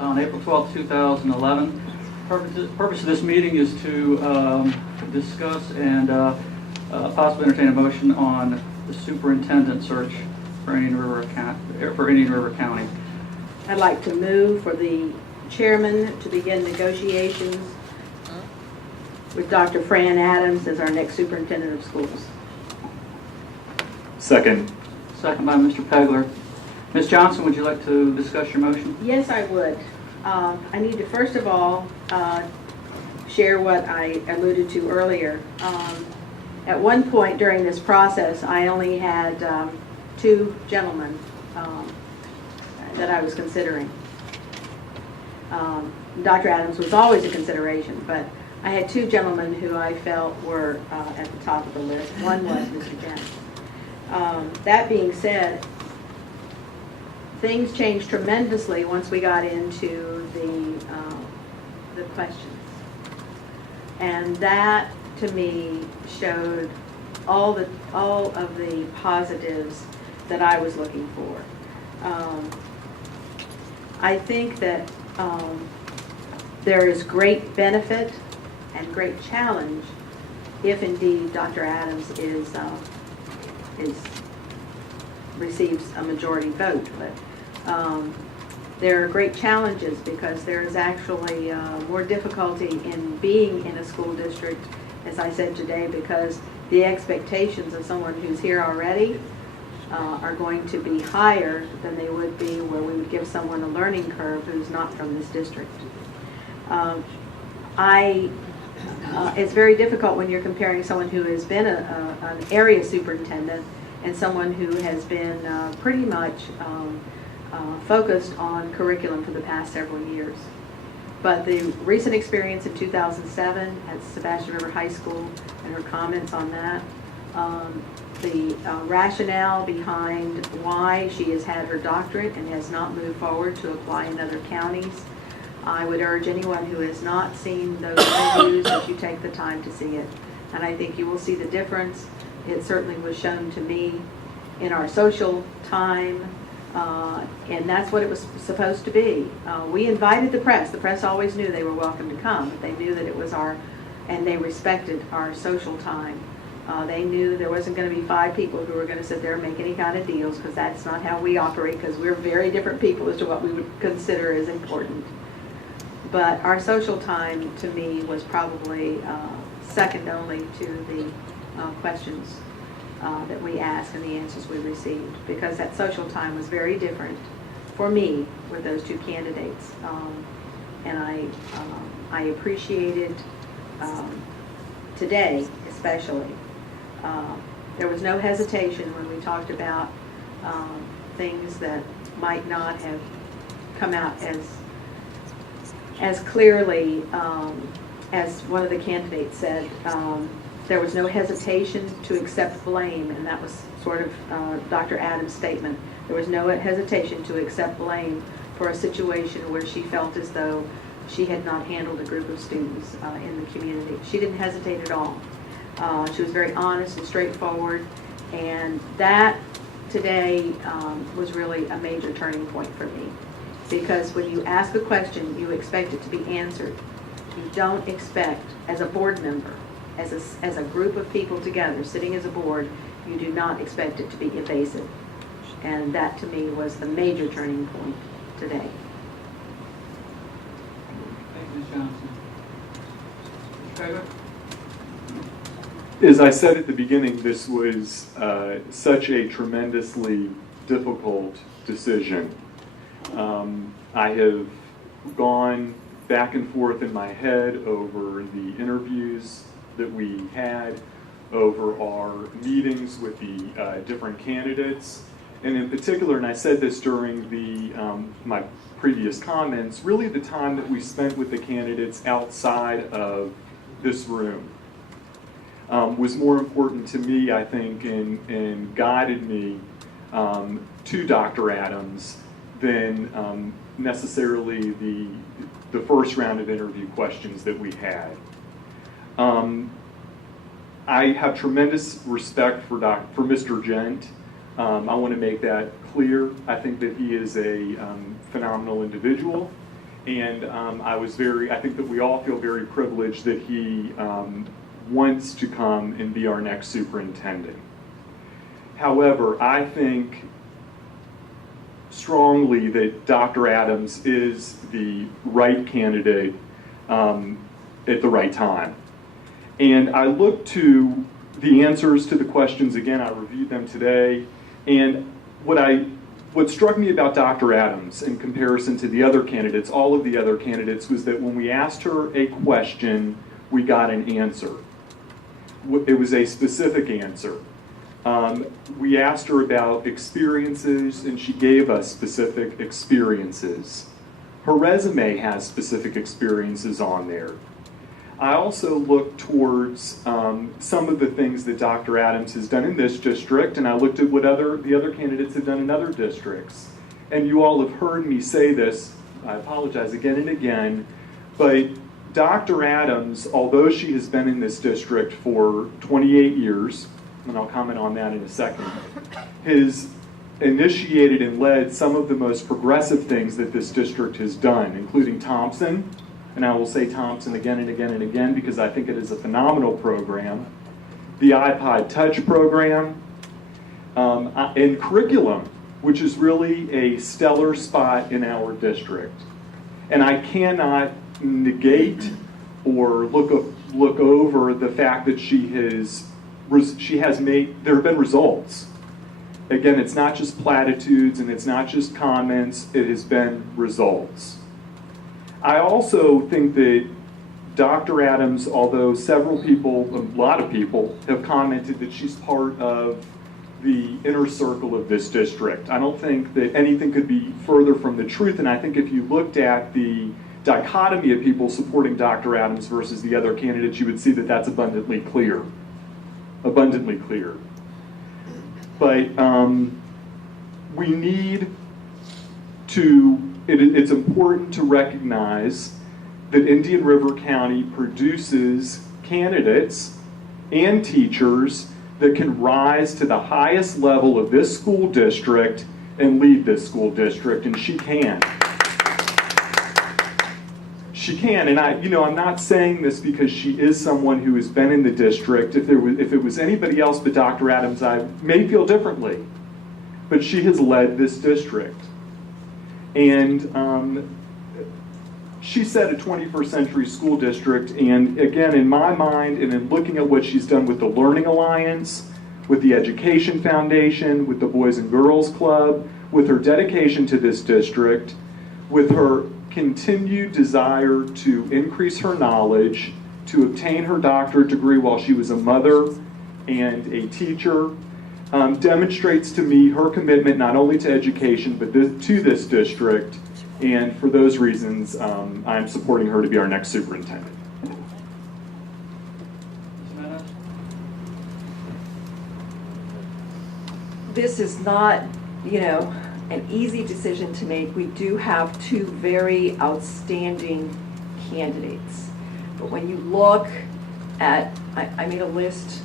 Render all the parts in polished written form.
on April 12, 2011. Purpose of this meeting is to discuss and possibly entertain a motion on the superintendent search for Indian River County. I'd like to move for the chairman to begin negotiations with Dr. Fran Adams as our next superintendent of schools. Second. Second by Mr. Pegler. Ms. Johnson, would you like to discuss your motion? Yes, I would. I need to first of all share what I alluded to earlier. At one point during this process, I only had two gentlemen that I was considering. Dr. Adams was always a consideration, but I had two gentlemen who I felt were at the top of the list. One was Mr. Jent. That being said, things changed tremendously once we got into the questions. And that, to me, showed all of the positives that I was looking for. I think that there is great benefit and great challenge if indeed Dr. Adams receives a majority vote. But there are great challenges because there is actually more difficulty in being in a school district, as I said today, because the expectations of someone who's here already are going to be higher than they would be where we would give someone a learning curve who's not from this district. It's very difficult when you're comparing someone who has been an area superintendent and someone who has been pretty much focused on curriculum for the past several years. But the recent experience in 2007 at Sebastian River High School and her comments on that, the rationale behind why she has had her doctorate and has not moved forward to apply in other counties, I would urge anyone who has not seen those interviews that you take the time to see it. And I think you will see the difference. It certainly was shown to me in our social time, and that's what it was supposed to be. We invited the press. The press always knew they were welcome to come, but they knew that it was and they respected our social time. They knew there wasn't going to be 5 people who were going to sit there and make any kind of deals, because that's not how we operate, because we're very different people as to what we would consider as important. But our social time, to me, was probably second only to the questions that we asked and the answers we received, because that social time was very different for me with those two candidates. And I appreciated today, especially, there was no hesitation when we talked about things that might not have come out as clearly as one of the candidates said. There was no hesitation to accept blame, and that was sort of Dr. Adams' statement. There was no hesitation to accept blame for a situation where she felt as though she had not handled a group of students in the community. She didn't hesitate at all. She was very honest and straightforward, and that today was really a major turning point for me. Because when you ask a question, you expect it to be answered. You don't expect, as a board member, as a group of people together, sitting as a board, you do not expect it to be evasive. And that, to me, was the major turning point today. Thank you, Ms. Johnson. Mr. Pegler? As I said at the beginning, this was such a tremendously difficult decision. I have gone back and forth in my head over the interviews that we had, over our meetings with the different candidates, and in particular, and I said this during my previous comments, really the time that we spent with the candidates outside of this room was more important to me, I think, and guided me to Dr. Adams than necessarily the first round of interview questions that we had. I have tremendous respect for Mr. Gent. I want to make that clear. I think that he is a phenomenal individual, And I think that we all feel very privileged that he wants to come and be our next superintendent. However, I think strongly that Dr. Adams is the right candidate at the right time. And I looked to the answers to the questions again. I reviewed them today. And what struck me about Dr. Adams in comparison to the other candidates, all of the other candidates, was that when we asked her a question, we got an answer. It was a specific answer. We asked her about experiences, and she gave us specific experiences. Her resume has specific experiences on there. I also looked towards some of the things that Dr. Adams has done in this district, and I looked at what the other candidates have done in other districts. And you all have heard me say this, I apologize again and again, but Dr. Adams, although she has been in this district for 28 years, and I'll comment on that in a second, has initiated and led some of the most progressive things that this district has done, including Thompson, and I will say Thompson again and again and again because I think it is a phenomenal program, the iPod Touch program, and curriculum, which is really a stellar spot in our district. And I cannot negate or look over the fact that there have been results. Again, it's not just platitudes and it's not just comments, it has been results. I also think that Dr. Adams, although a lot of people have commented that she's part of the inner circle of this district. I don't think that anything could be further from the truth, and I think if you looked at the dichotomy of people supporting Dr. Adams versus the other candidates, you would see that that's abundantly clear. Abundantly clear. But we need to, it's important to recognize that Indian River County produces candidates and teachers that can rise to the highest level of this school district and lead this school district, and she can. She can, and I'm not saying this because she is someone who has been in the district. If it was anybody else but Dr. Adams, I may feel differently. But she has led this district. And she said a 21st century school district, and again, in my mind, and in looking at what she's done with the Learning Alliance, with the Education Foundation, with the Boys and Girls Club, with her dedication to this district, with her continued desire to increase her knowledge, to obtain her doctorate degree while she was a mother and a teacher, demonstrates to me her commitment not only to education but to this district, and for those reasons I'm supporting her to be our next superintendent. This is not, an easy decision to make. We do have two very outstanding candidates. But when you look at, I made a list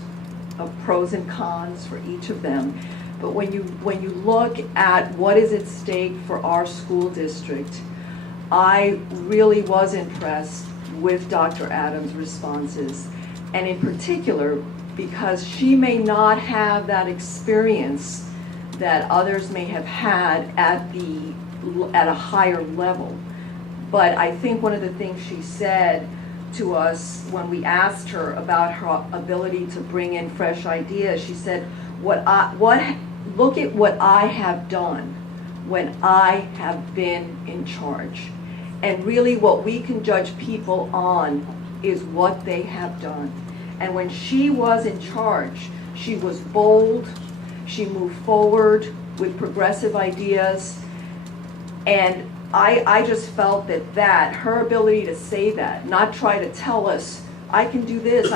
of pros and cons for each of them. But when you look at what is at stake for our school district, I really was impressed with Dr. Adams' responses. And in particular, because she may not have that experience that others may have had at a higher level. But I think one of the things she said to us when we asked her about her ability to bring in fresh ideas, she said, look at what I have done when I have been in charge. And really what we can judge people on is what they have done. And when she was in charge, she was bold, she moved forward with progressive ideas, and I just felt that her ability to say that, not try to tell us, I can do this,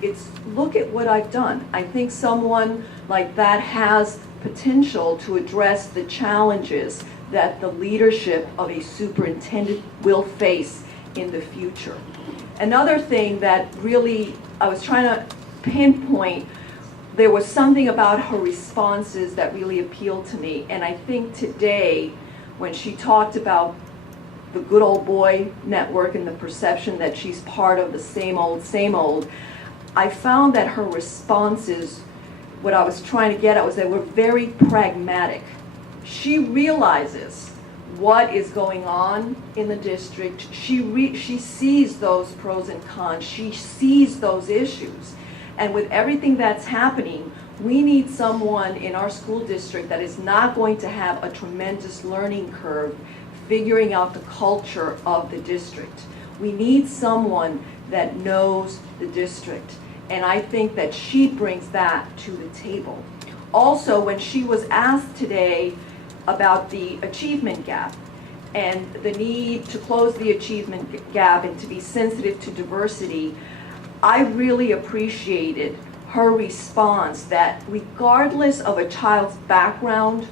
it's look at what I've done. I think someone like that has potential to address the challenges that the leadership of a superintendent will face in the future. Another thing that really I was trying to pinpoint, there was something about her responses that really appealed to me. And I think today, when she talked about the good old boy network and the perception that she's part of the same old, I found that her responses, what I was trying to get at was they were very pragmatic. She realizes what is going on in the district. She sees those pros and cons. She sees those issues. And with everything that's happening, we need someone in our school district that is not going to have a tremendous learning curve figuring out the culture of the district. We need someone that knows the district. And I think that she brings that to the table. Also, when she was asked today about the achievement gap and the need to close the achievement gap and to be sensitive to diversity, I really appreciated her response that regardless of a child's background,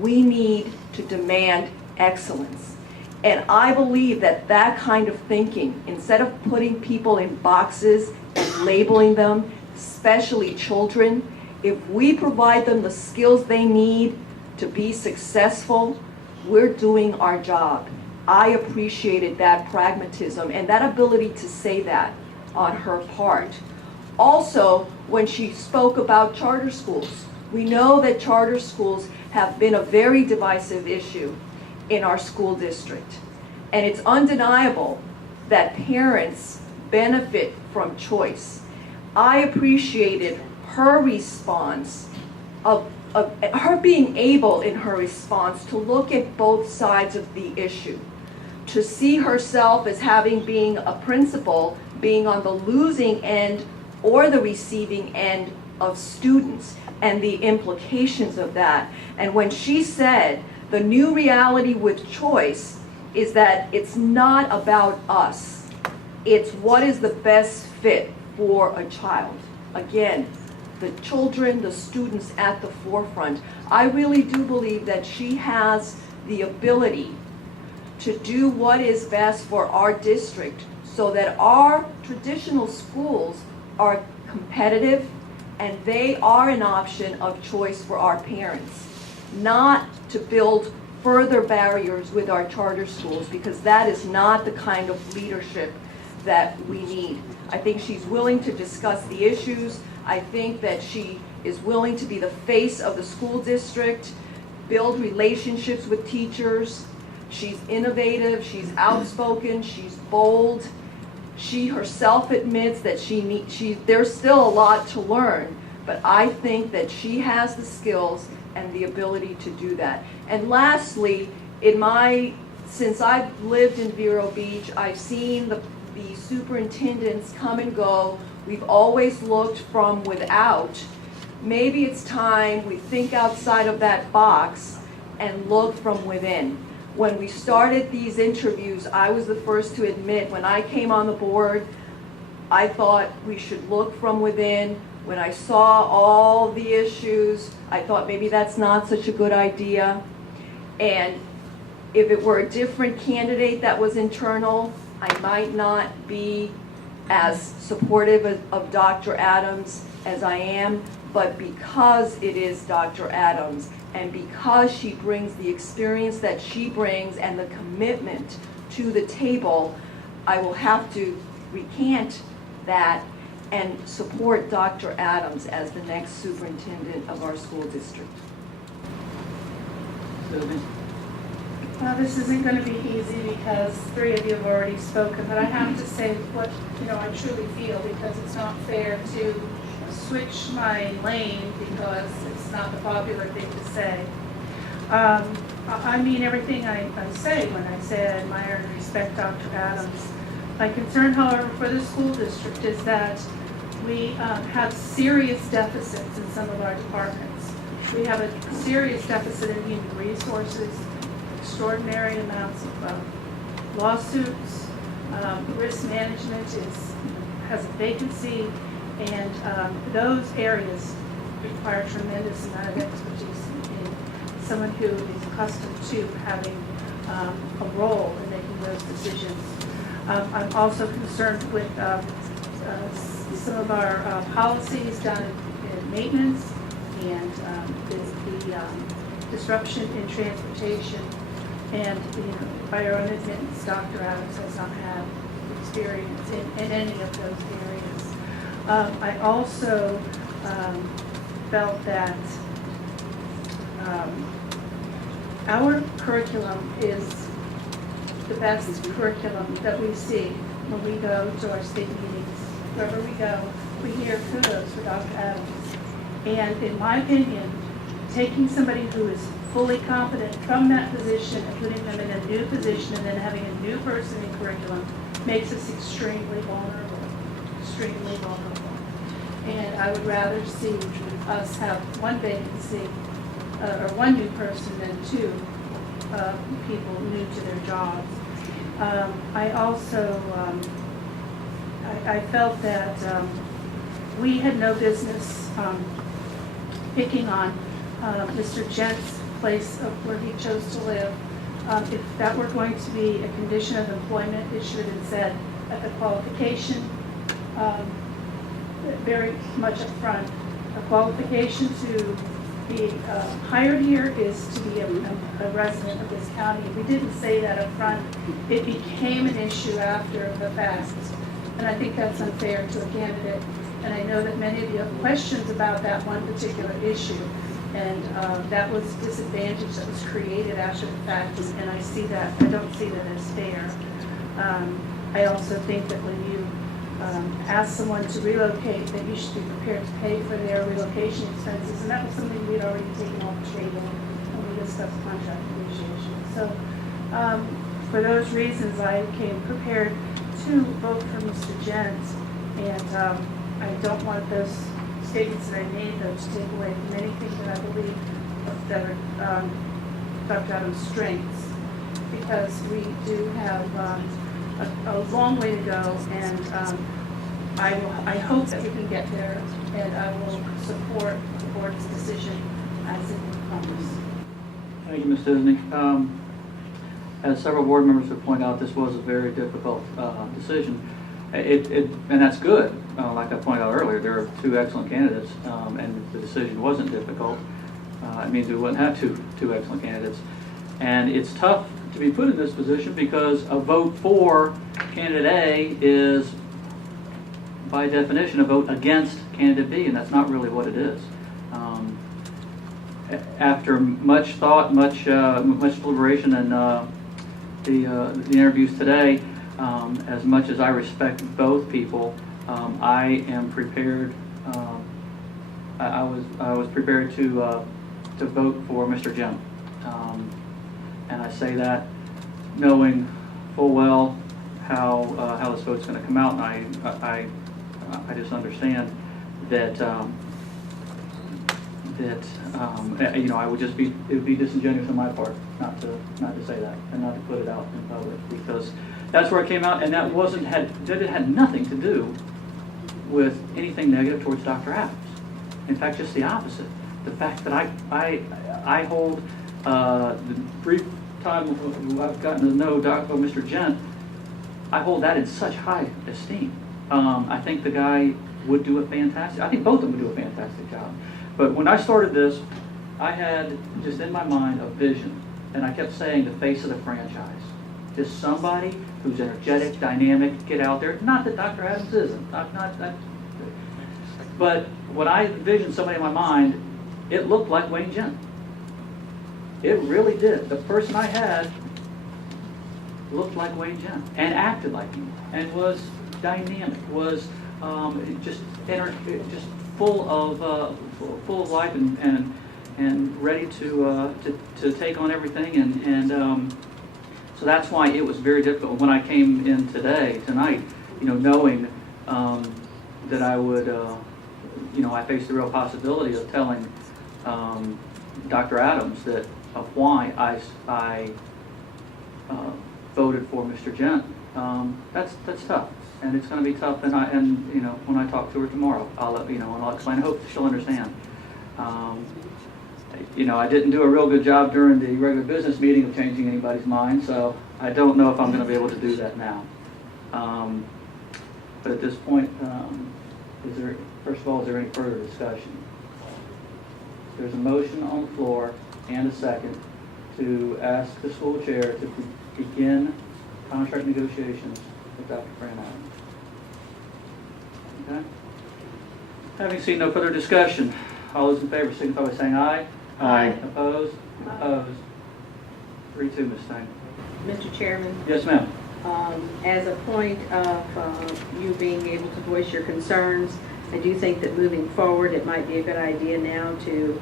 we need to demand excellence. And I believe that that kind of thinking, instead of putting people in boxes and labeling them, especially children, if we provide them the skills they need to be successful, we're doing our job. I appreciated that pragmatism and that ability to say that on her part. Also, when she spoke about charter schools, we know that charter schools have been a very divisive issue in our school district. And it's undeniable that parents benefit from choice. I appreciated her response of her being able in her response to look at both sides of the issue, to see herself as having being a principal, being on the losing end or the receiving end of students and the implications of that. And when she said the new reality with choice is that it's not about us, it's what is the best fit for a child. Again, the children, the students at the forefront. I really do believe that she has the ability to do what is best for our district so that our traditional schools are competitive and they are an option of choice for our parents, not to build further barriers with our charter schools, because that is not the kind of leadership that we need. I think she's willing to discuss the issues. I think that she is willing to be the face of the school district, build relationships with teachers. She's innovative, she's outspoken, she's bold. She herself admits that there's still a lot to learn, but I think that she has the skills and the ability to do that. And lastly, since I've lived in Vero Beach, I've seen the superintendents come and go. We've always looked from without. Maybe it's time we think outside of that box and look from within. When we started these interviews, I was the first to admit, when I came on the board, I thought we should look from within. When I saw all the issues, I thought maybe that's not such a good idea. And if it were a different candidate that was internal, I might not be as supportive of Dr. Adams as I am, but because it is Dr. Adams and because she brings the experience that she brings and the commitment to the table, I will have to recant that and support Dr. Adams as the next superintendent of our school district. Sylvia? Well, this isn't going to be easy because three of you have already spoken, but I have to say what I truly feel, because it's not fair to switch my lane because it's not the popular thing to say. I mean everything I say when I say I admire and respect Dr. Adams. My concern, however, for the school district is that we have serious deficits in some of our departments. We have a serious deficit in human resources, extraordinary amounts of lawsuits, risk management has a vacancy, and those areas require a tremendous amount of expertise in someone who is accustomed to having a role in making those decisions. I'm also concerned with some of our policies done in maintenance and the disruption in transportation And, by our own admittance, Dr. Adams has not had experience in any of those areas. I also felt that our curriculum is the best curriculum that we see when we go to our state meetings. Wherever we go, we hear kudos for Dr. Adams. And in my opinion, taking somebody who is fully competent from that position and putting them in a new position and then having a new person in curriculum makes us extremely vulnerable, extremely vulnerable. And I would rather see us have one vacancy or one new person than two people new to their jobs. I also, I felt that we had no business picking on Mr. Gent's place of where he chose to live. If that were going to be a condition of employment, it should have been said at the qualification, very much up front. A qualification to be hired here is to be a resident of this county. We didn't say that up front. It became an issue after the fact. And I think that's unfair to a candidate. And I know that many of you have questions about that one particular issue. And that was disadvantage that was created after the fact. And I see that, I don't see that as fair. I also think that when you ask someone to relocate, that you should be prepared to pay for their relocation expenses. And that was something we'd already taken off the table when we discussed contract negotiations. So for those reasons, I came prepared to vote for Mr. Gent. And I don't want those statements that I made, though, to take away from anything that I believe that are Dr. Adams' strengths, because we do have a long way to go, and I hope that we can get there, and I will support the board's decision as it comes. Thank you, Ms. Disney. As several board members have pointed out, this was a very difficult decision. And that's good. Like I pointed out earlier, there are two excellent candidates, and the decision wasn't difficult. It means we wouldn't have two excellent candidates. And it's tough to be put in this position because a vote for candidate A is, by definition, a vote against candidate B, and that's not really what it is. After much thought, much deliberation, and the interviews today, as much as I respect both people, I am prepared. I was prepared to vote for Mr. Jim, and I say that knowing full well how this vote's going to come out, and I just understand that I would just it would be disingenuous on my part not to say that and not to put it out in public, because that's where it came out, and that it had nothing to do with anything negative towards Dr. Adams. In fact, just the opposite. The fact that I hold the brief time I've gotten to know Mr. Gent, I hold that in such high esteem. I think the guy would do a fantastic. I think both of them would do a fantastic job. But when I started this, I had just in my mind a vision, and I kept saying the face of the franchise. Just somebody who's energetic, dynamic, get out there. Not that Dr. Adams isn't. But when I envisioned somebody in my mind, it looked like Wayne Gent. It really did. The person I had looked like Wayne Gent and acted like him and was dynamic, was just full of life and ready to take on everything, and so that's why it was very difficult when I came in tonight, knowing that I would, I faced the real possibility of telling Dr. Adams that of why I voted for Mr. Gent. That's tough, and it's going to be tough. And when I talk to her tomorrow, I'll and I'll explain. I hope she'll understand. I didn't do a real good job during the regular business meeting of changing anybody's mind, so I don't know if I'm going to be able to do that now. But at this point, first of all, is there any further discussion? There's a motion on the floor and a second to ask the school chair to begin contract negotiations with Dr. Fran Adams. Okay? Having seen no further discussion, all those in favor signify by saying aye. Aye. Opposed? Opposed. 3-2, Ms. Stein. Mr. Chairman, Yes, ma'am. as a point of you being able to voice your concerns, I do think that moving forward, it might be a good idea now to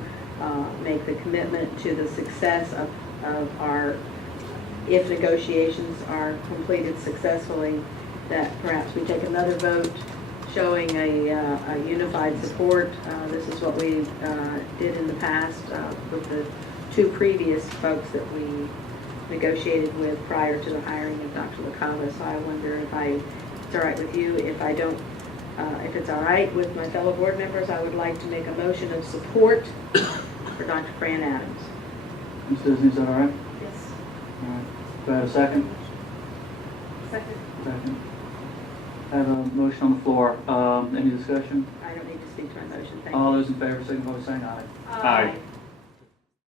make the commitment to the success of our, if negotiations are completed successfully, that perhaps we take another vote showing a unified support. This is what we did in the past with the two previous folks that we negotiated with prior to the hiring of Dr. LaCava. So I wonder if it's all right with you, if it's all right with my fellow board members, I would like to make a motion of support for Dr. Fran Adams. Ms. Disney, is that all right? Yes. All right. Do I have a second? Second. Second. I have a motion on the floor. Any discussion? I don't need to speak to my motion, thank you. All those in favor signify by saying aye. Aye.